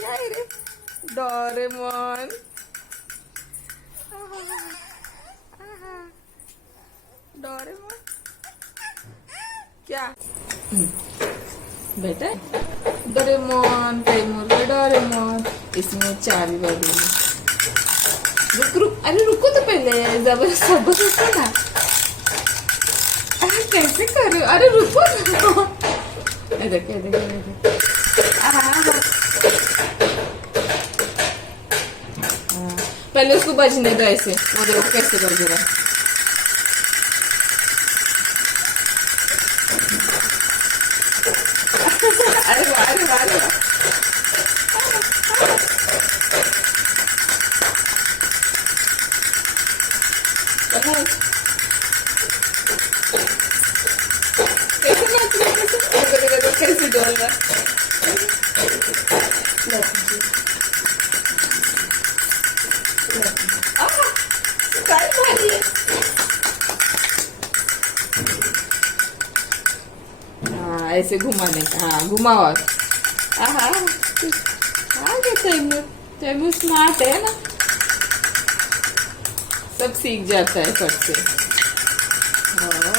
क्या है रे? डोरेमोन. डोरेमोन क्या बेटा? डोरेमोन तैमूर का डोरेमोन. इसमें चाबी वाली है. रुक रुक, अरे रुको तो पहले, जबर सबर रुको ना. अरे कैसे करूं? अरे रुको ना. ये देखो ये देखो ये देखो. पहले उसको बजने दो ऐसे. वो देखो कैसे बज रहा है. अरे वाह अरे वाह अरे वाह. कैसे नाच रहा है? कैसे देखो कैसे डोल रहा है. काय भारी है. हाँ ऐसे घुमाने का. हाँ घुमाओ. हाँ हाँ तैमूर. तैमूर स्मार्ट है ना. सब सीख जाता है फट से. हाँ